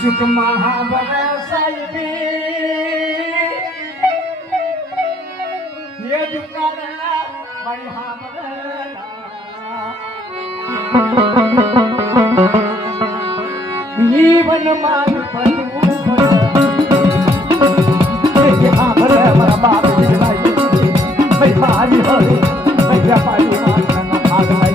સુખ મહાબરસાઈ ये दुकाना बड़ी हामला जीवन मान पलू हाँ भले हमारा बाप जी भाई भाई भाई भाई व्यापारी मान भाग भाई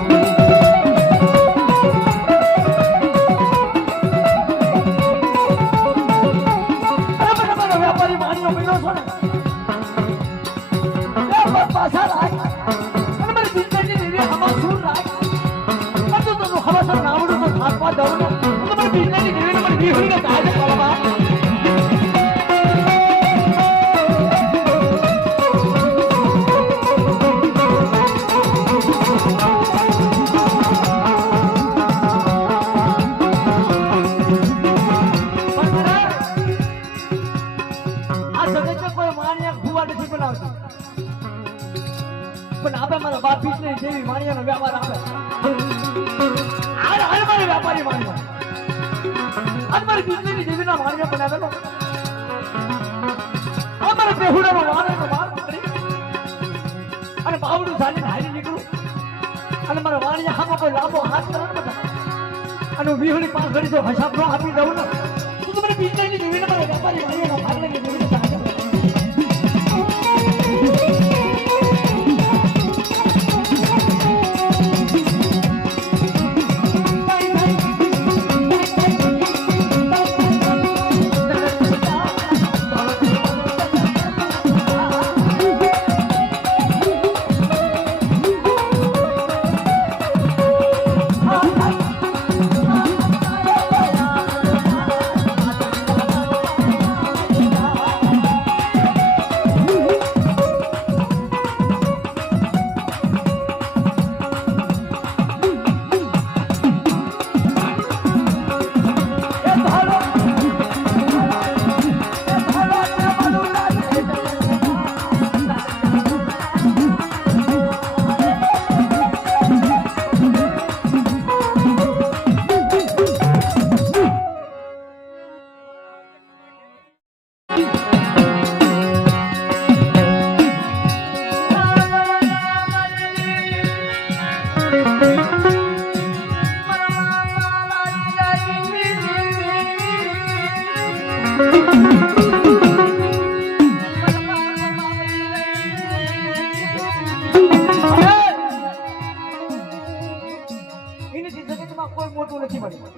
કોઈ મોટું નથી મળ્યું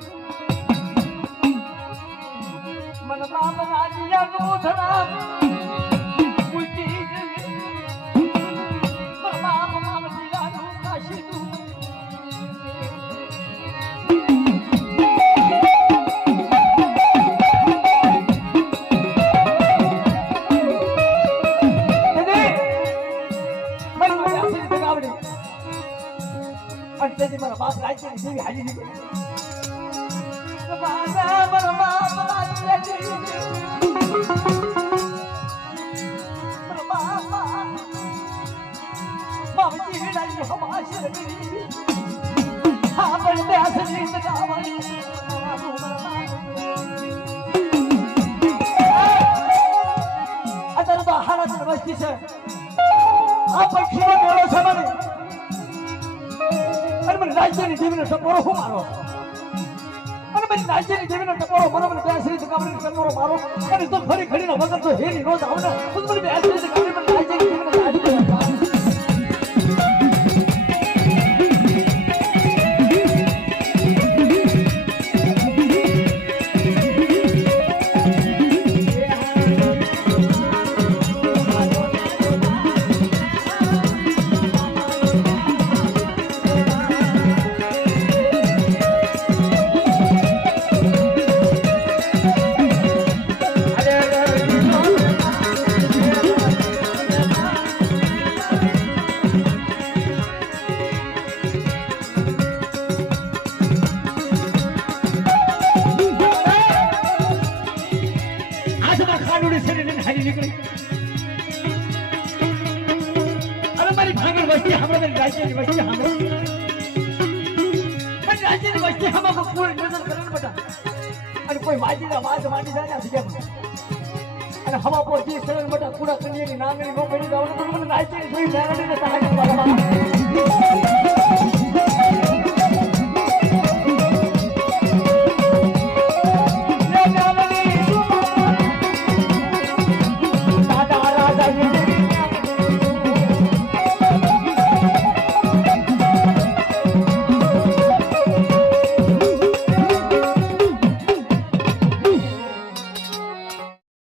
મને બાપ રાજીયાનું ધરા ઉલટી બાપ મામ જીરાનું કાશીનું અંતેજી મારા બાપ રાજ્યની દેવી હાજી નીકળી મારા બાપ રાજ્યની બાપજી વિડાઈ હમાશ રગડી હા પણ બેસની તકાવણી અત્યારે તો હાલત વસ્તી છે આ પક્ષીનો બોલો છે મને અને મને રાજ્યની દેવીનો ટકોરો હું મારો અને મને રાજ્યની દેવીનો ટકોરો મારો મને બેસરી તકાવણી ટકોરો મારો અને તો ફરી ઘડીનો વગર તો હેરી રોજ આવને તો મને બેસરી તકાવણી મને રાજ્યની દેવીનો રાજ્ય કોઈ માજીના વાજ માંડી જાય ને અને હવા પર જે સરળ મોટા કુડા કન્યાની નાંગણી નો પડી જાવ તો મને રાજ્યની જોઈ મેળવીને તાળી